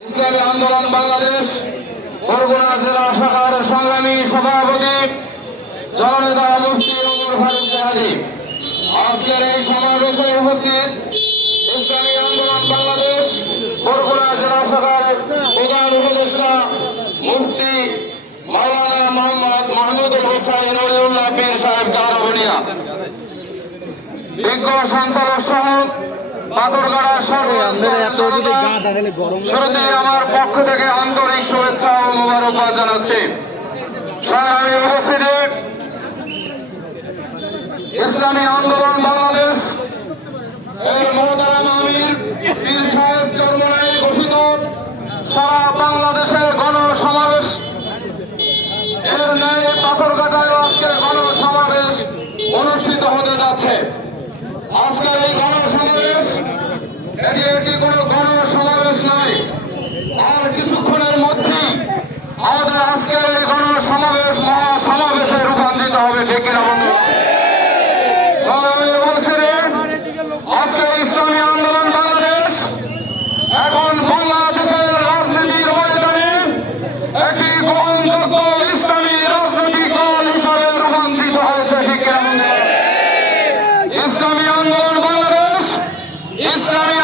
ইসলামী আন্দোলন বাংলাদেশ, বরগুনা জেলা শাখার সংগ্রামী সভাপতি জননেতা মুফতি ওমর ফারুক জাহাদি। আজকের এই সমাবেশে উপস্থিত ইসলামী আন্দোলন বাংলাদেশ, বরগুনা জেলা শাখার প্রধান উপদেষ্টা মুফতি মাওলানা মোহাম্মদ মাহমুদুল হোসাইন অলিউল্লাহ পীর সাহেব গারবনিয়া বিজ্ঞ সঞ্চালক সহ পাথরগাড়ার শুরুতে আমার পক্ষ থেকে আন্তরিক শুভেচ্ছা ও মোবারকবাদ জানাচ্ছি। সংগ্রামী উপস্থিতি ইসলামী আন্দোলন বাংলাদেশ এর মহতারাম আমির পীর সাহেব চরমনায় ঘোষিত সারা বাংলাদেশের গণসমাবেশ। এর ন্যায় পাথরঘাটায় আজকে গণসমাবেশ অনুষ্ঠিত হতে যাচ্ছে। আজকের সমাবেশ আর কিছুক্ষণের মধ্যেই আমাদের আজকের এই গণসমাবেশ, মহাসমাবেশে রূপান্তরিত হবে বন্ধু এখন বাংলাদেশের রাজনীতির ইসলামী হিসাবে রূপান্তরিত হয়েছে ইসলামী আন্দোলন বাংলাদেশ, ইসলামী